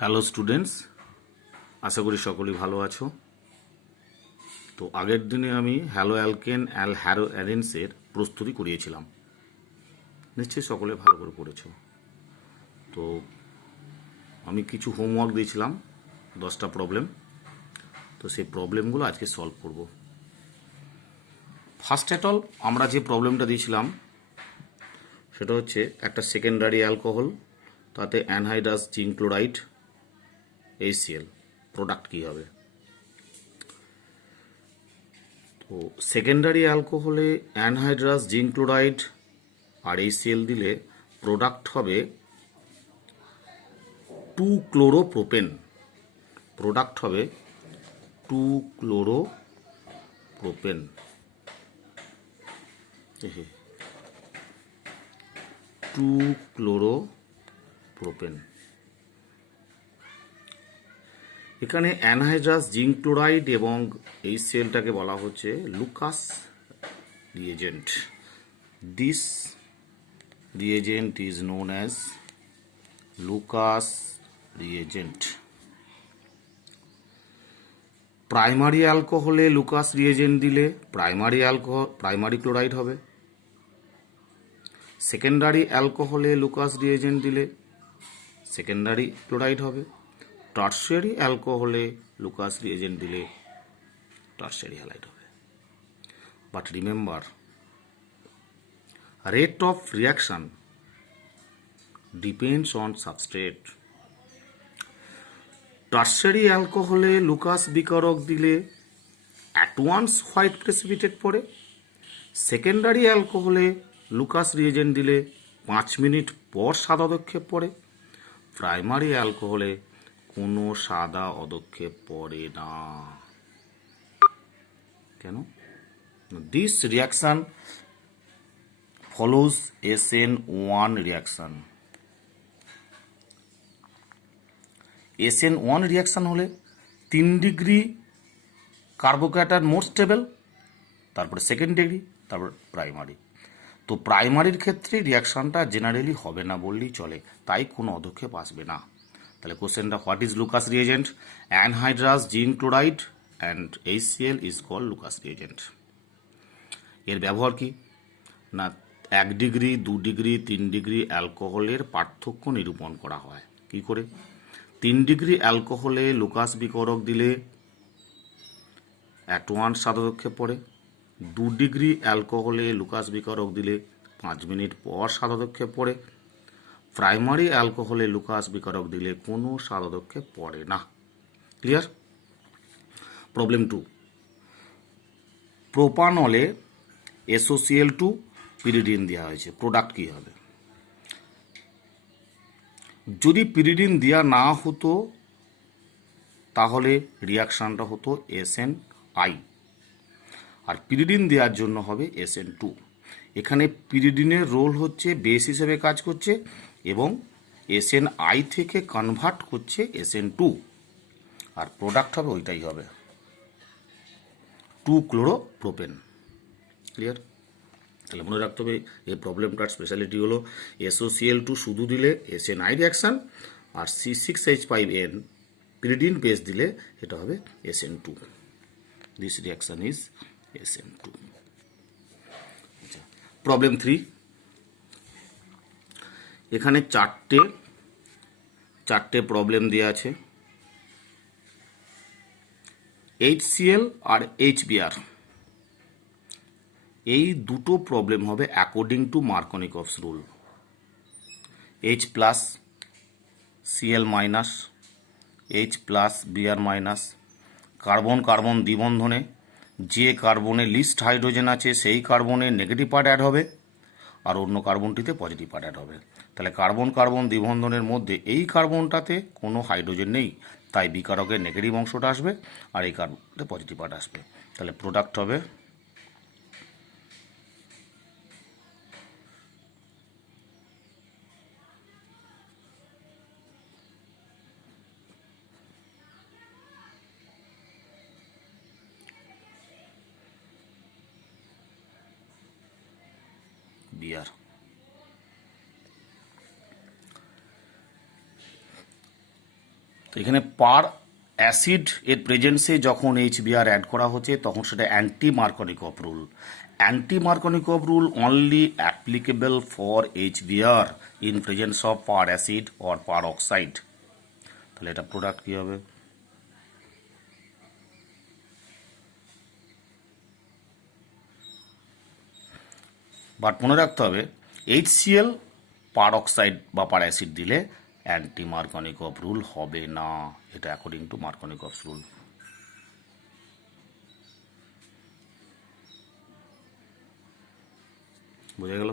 Hello students, আশা করি সকলেই ভালো আছো। তো আগের দিনে আমি হ্যালো অ্যালকেন হ্যারো অ্যারেন্সের প্রস্তুতি করিয়েছিলাম, নিশ্চয়ই সকলে ভালো করে পড়েছো। তো আমি কিছু হোমওয়ার্ক দিয়েছিলাম, 10টা প্রবলেম। তো সেই প্রবলেমগুলো আজকে সলভ করব। ফার্স্ট অ্যাট অল আমরা যে প্রবলেমটা দিয়েছিলাম সেটা হচ্ছে একটা সেকেন্ডারি অ্যালকোহল, তাতে anhydrous zinc chloride HCl, product কী হবে। তো সেকেন্ডারি অ্যালকোহলে অ্যানহাইড্রাস জিঙ্ক ক্লোরাইড আর HCl দিলে প্রোডাক্ট হবে 2-ক্লোরোপ্রোপেন। প্রোডাক্ট হবে 2-ক্লোরোপ্রোপেন। 2-ক্লোরোপ্রোপেন। এখানে অ্যানহাইড্রাস জিঙ্ক ক্লোরাইড এবং HClটাকে বলা হচ্ছে Lucas reagent. This reagent is known as Lucas reagent. Primary অ্যালকোহলে লুকাস রিয়েজেন্ট দিলে প্রাইমারি ক্লোরাইড হবে। সেকেন্ডারি অ্যালকোহলে লুকাস রিয়েজেন্ট দিলে সেকেন্ডারি ক্লোরাইড হবে। টার্সিয়ারি অ্যালকোহলে লুকাস রিয়েজেন্ট দিলে টার্সিয়ারি হ্যালাইড হবে। But remember, rate of reaction depends on substrate. Tertiary অ্যালকোহলে লুকাস বিকারক দিলে অ্যাট ওয়ান্স হোয়াইট প্রেসিপিটেট পড়ে। সেকেন্ডারি অ্যালকোহলে লুকাস রিয়েজেন্ট দিলে 5 মিনিট পর সাদা অদক্ষেপ পড়ে। প্রাইমারি অ্যালকোহলে কোনো সাদা অদক্ষেপ পড়ে না। কেন? This reaction follows SN1 reaction. SN1 reaction হলে 3 ডিগ্রি কার্বোক্যাটায়ন মোর স্টেবল, তারপরে সেকেন্ড ডিগ্রি, তারপর প্রাইমারি। তো প্রাইমারির ক্ষেত্রে রিয়াকশানটা জেনারেলি হবে না বললেই চলে, তাই কোনো অদক্ষেপ আসবে না। তাহলে কোশ্চেনটা, what is Lucas reagent? Anhydrous zinc chloride and HCl is called Lucas reagent. এর ব্যবহার কি না, 1 ডিগ্রি, 2 ডিগ্রি, 3 ডিগ্রি অ্যালকোহলের পার্থক্য নিরূপণ করা হয়। কি করে? 3 ডিগ্রি অ্যালকোহলে লুকাস বিকরক দিলে অ্যাট ওয়ান্স সাদাদক্ষেপ পড়ে। 2 ডিগ্রি অ্যালকোহলে লুকাস বিকরক দিলে 5 মিনিট পর সাদাদক্ষেপ পড়ে। প্রাইমারি অ্যালকোহলে লুকাস বিকরক দিলে কোনো সাদাদক্ষেপ পড়ে না। ক্লিয়ার? প্রবলেম 2, প্রোপানলে SOCl2 পিরিডিন দেওয়া হয়েছে, প্রোডাক্ট কী হবে? যদি পিরিডিন দেওয়া না হতো তাহলে রিয়াকশানটা হতো SNI, আর পিরিডিন দেওয়ার জন্য হবে SN2। এখানে পিরিডিনের রোল হচ্ছে বেস হিসেবে কাজ করছে এবং SNI থেকে কনভার্ট করছে SN2, আর প্রোডাক্ট হবে ওইটাই হবে 2-ক্লোরোপ্রোপেন। ক্লিয়ার? তাহলে মনে রাখতে হবে এই প্রবলেমটার স্পেশালিটি হলো SOCl2 শুধু দিলে SNI রিয়াকশান, আর C6H5N পিরিডিন বেস দিলে এটা হবে SN2। This reaction is SN2। আচ্ছা, প্রবলেম 3, এখানে চারটে প্রবলেম দেওয়া আছে। HCl আর HBr, এই দুটো প্রবলেম হবে according to Markovnikov's rule. H plus Cl minus, H plus Br minus, carbon carbon দ্বিবন্ধনে যে কার্বনে লিস্ট হাইড্রোজেন আছে সেই কার্বনে নেগেটিভ পার্ট অ্যাড হবে আর অন্য কার্বনটিতে পজিটিভ পার্ট অ্যাড হবে। তাহলে কার্বন কার্বন দ্বিবন্ধনের মধ্যে এই কার্বনটাতে কোনো হাইড্রোজেন নেই, তাই বিকারকের নেগেটিভ অংশটা আসবে আর এই কার্বনতে পজিটিভ পার্ট আসবে। তাহলে প্রোডাক্ট হবে Br। তো এখানে পার অ্যাসিড এর প্রেজেন্সে যখন HBr অ্যাড করা হচ্ছে তখন সেটা anti Markovnikov rule. Anti Markovnikov rule only applicable for HBr in presence of per acid or per oxide. তাহলে এটা প্রোডাক্ট কী হবে? বাট মনে রাখতে হবে HCl পার অক্সাইড বা পার অ্যাসিড দিলে অ্যান্টি মার্কনিকভ রুল হবে না, এটা অ্যাকর্ডিং টু মার্কনিকভ রুল। বোঝা গেল?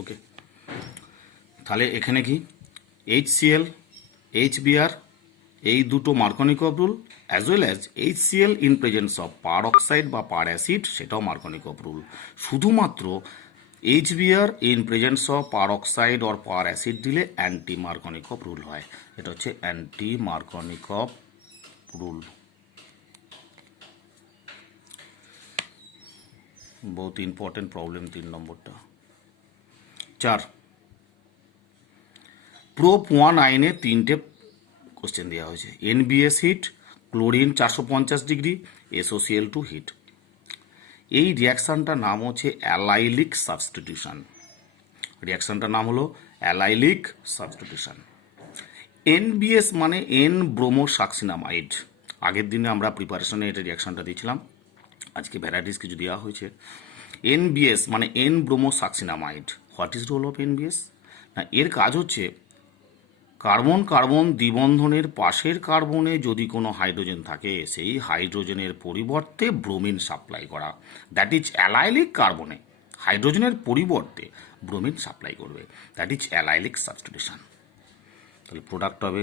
ওকে, তাহলে এখানে কি HCl, HBr এই দুটো Markovnikov rule, as well as HCl in presence of per oxide বা পার অ্যাসিড, সেটাও মার্কনিকভ রুল। শুধুমাত্র HBr in presence of per oxide or per acid দিলে অ্যান্টি মার্কনিকভ রুল হয়। এটা হচ্ছে অ্যান্টি মার্কনিকভ রুল। বহুত ইম্পর্টেন্ট প্রবলেম 3 নম্বরটা। 4 prop 1 আইনে 3টে কোশ্চেন দেওয়া হয়েছে। NBS heat, chlorine 450 degree, SOCl2 heat. এই রিয়াকশানটার নাম হচ্ছে অ্যালাইলিক সাবস্টিটিউশন। রিয়াকশানটার নাম হলো অ্যালাইলিক সাবস্টিটিউশন। NBS মানে এন ব্রোমোসাক্সিনামাইড। আগের দিনে আমরা প্রিপারেশনে এটা রিয়াকশানটা দিয়েছিলাম, আজকে ভ্যারাইটিস কিছু দেওয়া হয়েছে। NBS মানে N bromosuccinimide. What is role of NBS? না, এর কাজ হচ্ছে কার্বন কার্বন দ্বিবন্ধনের পাশের কার্বনে যদি কোনো হাইড্রোজেন থাকে সেই হাইড্রোজেনের পরিবর্তে ব্রোমিন সাপ্লাই করা। দ্যাট ইজ অ্যালাইলিক কার্বনে হাইড্রোজেনের পরিবর্তে ব্রোমিন সাপ্লাই করবে, দ্যাট ইজ অ্যালাইলিক সাবস্টিটিউশন। তাহলে প্রোডাক্ট হবে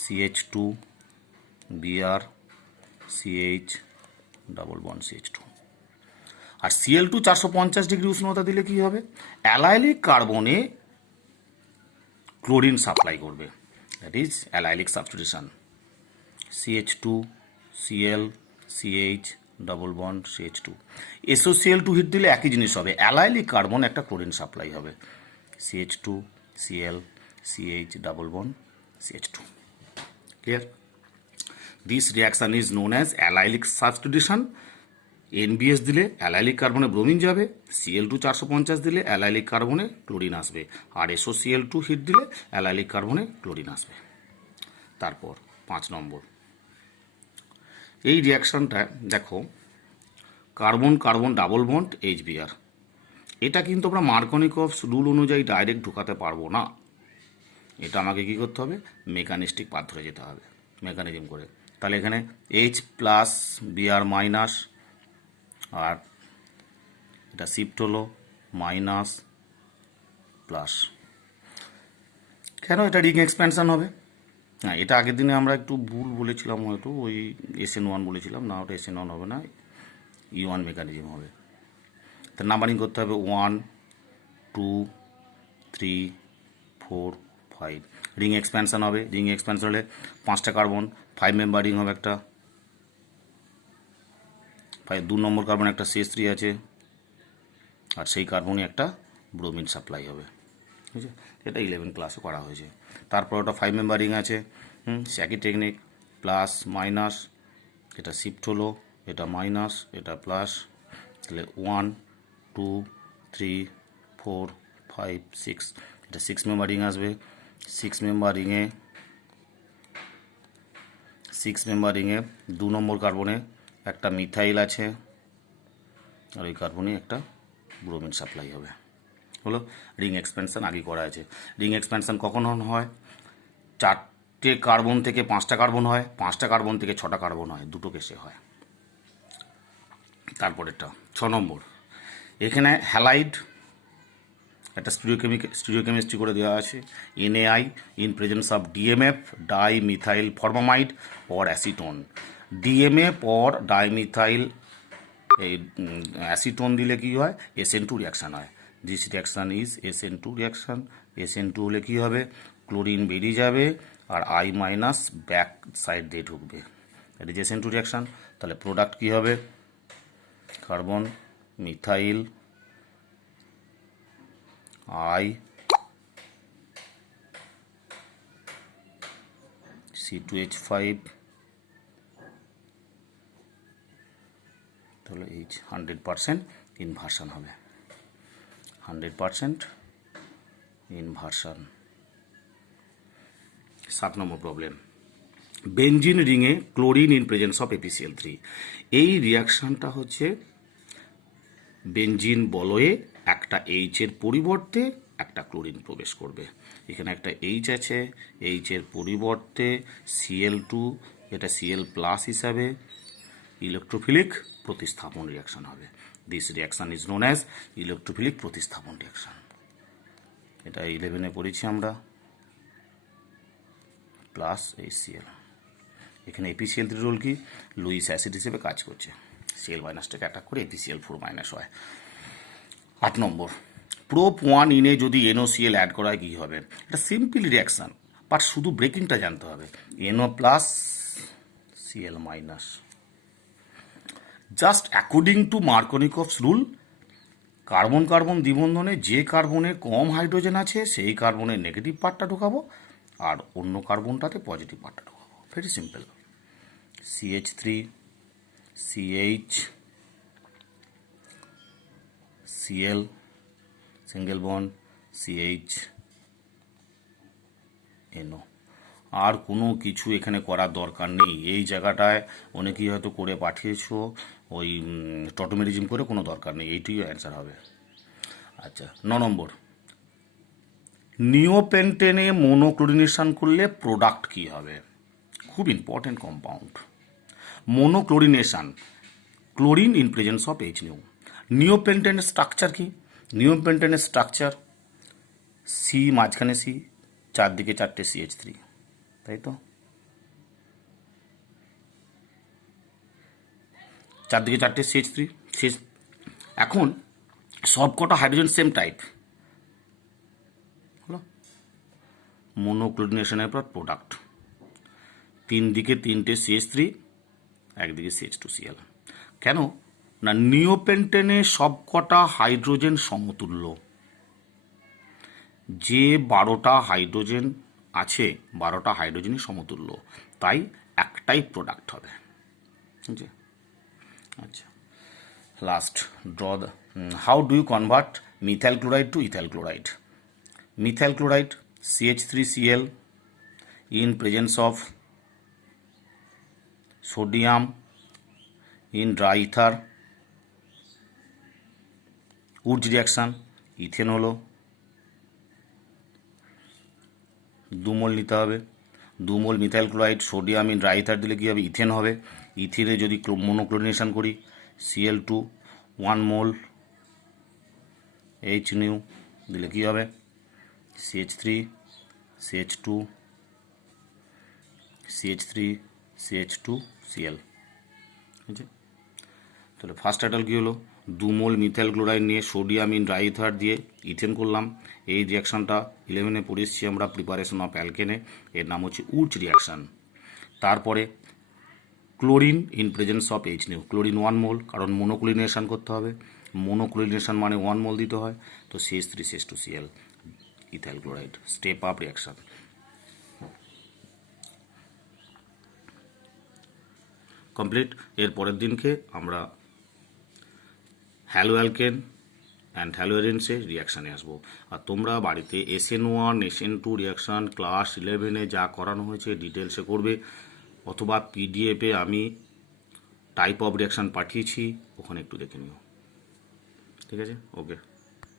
CH2 Br CH double bond CH2। আর Cl2 450 ডিগ্রি উষ্ণতা দিলে কি হবে? অ্যালাইলিক কার্বনে ক্লোরিন সাপ্লাই করবে, that is allylic substitution. CH2 Cl CH double bond CH2। SOCl2 heat দিলে একই জিনিস হবে, অ্যালাইলিক কার্বন একটা ক্লোরিন সাপ্লাই হবে, CH2 Cl CH double bond CH2। Clear? This reaction is known as allylic substitution. NBS দিলে allylic কার্বনে bromine যাবে, Cl2 450 দিলে allylic কার্বনে ক্লোরিন আসবে, আর SOCl2 হিট দিলে অ্যালাইলিক কার্বনে ক্লোরিন আসবে। তারপর 5 নম্বর, এই রিয়াকশানটা দেখো, carbon carbon double bond HBr। এটা কিন্তু আমরা মার্কনিকভ রুল অনুযায়ী ডাইরেক্ট ঢুকাতে পারবো না, এটা আমাকে কী করতে হবে? মেকানিস্টিক পাথ ধরে যেতে হবে, মেকানিজম করে। তাহলে এখানে H প্লাস Br মাইনাস, আর এটা শিফট হলো মাইনাস প্লাস। কেন এটা রিং এক্সপ্যানশন হবে? হ্যাঁ, এটা আগের দিনে আমরা একটু ভুল বলেছিলাম, হয়তো ওই SN1 বলেছিলাম না, ওটা SN1 হবে না, E1 মেকানিজম হবে। তো নাম্বারিং করতে হবে 1 2 3 4 5। রিং এক্সপ্যানশন হবে, রিং এক্সপ্যানশন হলে 5টা কার্বন 5 মেম্বার রিং হবে একটা, 2 নম্বর কার্বন একটা CH3 আছে, আর সেই কার্বনে একটা ব্রোমিন সাপ্লাই হবে। ঠিক আছে, এটা 11 ক্লাসে করা হয়েছে। তারপর ওটা 5 মেম্বার রিং আছে, একই টেকনিক, প্লাস মাইনাস, এটা শিফট হলো, এটা মাইনাস, এটা প্লাস। তাহলে 1 2 3 4 5 6, এটা 6 মেম্বার রিং আসবে। 6 মেম্বার রিংয়ে 2 নম্বর কার্বনে একটা মিথাইল আছে, আর ওই কার্বনে একটা ব্রোমিন সাপ্লাই হবে। হলো রিং এক্সপ্যানশন আগে করা আছে। রিং এক্সপ্যানশন কখন হয়? 4টে কার্বন থেকে 5টা কার্বন হয়, 5টা কার্বন থেকে 6টা কার্বন হয়, দুটো কেসে হয়। তারপরেরটা 6 নম্বর, এখানে হ্যালাইড একটা স্টিরিওকেমিস্ট্রি করে দেওয়া আছে। NaI in presence of DMF dimethylformamide or acetone. DMF or dimethyl এই অ্যাসিটোন দিলে কি হয়? SN2 রিয়াকশান হয়। This reaction is SN2 reaction. SN2 হলে কি হবে? ক্লোরিন বেরিয়ে যাবে আর I মাইনাস ব্যাক সাইড দিয়ে ঢুকবে, এটা ইজ SN2 রিয়াকশান। তাহলে প্রোডাক্ট কি হবে? কার্বন মিথাইল I C2H5 তাহলে H 100% ইনভার্সন হবে, 100% ইনভার্সন। 7 নম্বর প্রবলেম, বেঞ্জিন রিংয়ে chlorine in presence of APCl3। এই রিয়াকশানটা হচ্ছে বেঞ্জিন বলয়ে একটা H এর পরিবর্তে একটা ক্লোরিন প্রবেশ করবে। এখানে একটা H আছে, H এর পরিবর্তে Cl2, এটা Cl প্লাস হিসাবে ইলেকট্রোফিলিক প্রতিস্থাপন রিয়াকশন হবে। This reaction is known as electrophilic প্রতিস্থাপন রিয়াকশন। এটা 11-এ পড়েছি আমরা, প্লাস HCl। এখানে APCl3 রোল কি, লুইস অ্যাসিড হিসেবে কাজ করছে, Cl মাইনাসটাকে অ্যাটাক করে APCl4 মাইনাস হয়। 8 নম্বর, প্রোপ 1 ইনে যদি NOCl অ্যাড করা হয় কী হবে? এটা সিম্পল রিয়াকশান, বাট শুধু ব্রেকিংটা জানতে হবে। NO plus Cl minus, just according to Markovnikov's rule, carbon carbon দ্বিবন্ধনে যে কার্বনে কম হাইড্রোজেন আছে সেই কার্বনের নেগেটিভ পার্টটা ঢোকাবো, আর অন্য কার্বনটাতে পজিটিভ পার্টটা ঢোকাবো। Very simple. CH3 CH Cl single bond CH NO। আর কোনো কিছু এখানে করার দরকার নেই। এই জায়গাটায় অনেকেই হয়তো করে পাঠিয়েছো ওই টটোমেরিজম করে, কোনো দরকার নেই, এইটুই অ্যান্সার হবে। আচ্ছা, 9 নম্বর, নিওপেন্টেনে মোনোক্লোরিনেশন করলে প্রোডাক্ট কী হবে? খুব important compound. Monochlorination, chlorine in presence of H nu. নিওপেন্টেনের স্ট্রাকচার কি? নিওপেন্টেনের স্ট্রাকচার C মাঝখানে C, চারদিকে 4টে CH3, তাই তো? চারদিকে 4টে CH3 শেষ। এখন সব কটা হাইড্রোজেন সেম টাইপ হলো, মোনোক্লোরিনেশনের পর প্রোডাক্ট, 3 দিকে 3টে CH3, একদিকে CH2Cl। কেন না, নিওপেন্টেনে সব কটা হাইড্রোজেন সমতুল্য। যে 12টা হাইড্রোজেন আছে 12টা হাইড্রোজেনই সমতুল্য, তাই একটাই প্রোডাক্ট হবে। আচ্ছা, last, draw the how do you convert methyl chloride to ethyl chloride? Methyl chloride CH3Cl in presence of sodium in dry ether, Wurtz reaction, ethane হলো, 2 মোল নিতে হবে। 2 mole methyl chloride sodium in dry ether দিলে কী হবে? Ethane হবে। ইথিনে যদি মোনোক্লোরিনেশন করি, Cl2 1 মোল H new দিলে কী হবে? CH3 CH2 CH3 CH2Cl। বুঝছে? তাহলে ফার্স্ট টাইটেল কী হলো? 2 মোল মিথাইল ক্লোরাইড নিয়ে সোডিয়াম ইন ড্রাই ইথার দিয়ে ইথেন করলাম। এই রিয়াকশানটা 11-এ পড়ে এসেছি আমরা, প্রিপারেশন অফ অ্যালকেনে, এর নাম হচ্ছে উডস রিয়াকশান। তারপরে chlorine in presence of H new, chlorine 1 মোল, কারণ মোনোক্লোরিনেশন করতে হবে, মোনোক্লোরিনেশন মানে 1 মোল দিতে হয়, তো CH3 CH2Cl ethyl chloride, step up reaction. Complete. এর পরের দিনকে আমরা হ্যালো অ্যালকেন অ্যান্ড হ্যালোয়ারেন্সে রিয়াকশানে আসবো। আর তোমরা বাড়িতে SN1 SN2 রিয়াকশান ক্লাস 11-এ যা করানো হয়েছে ডিটেলসে করবে, অথবা PDF-এ আমি টাইপ অফ রিয়াকশান পাঠিয়েছি, ওখানে একটু দেখে নিও। ঠিক আছে, ওকে।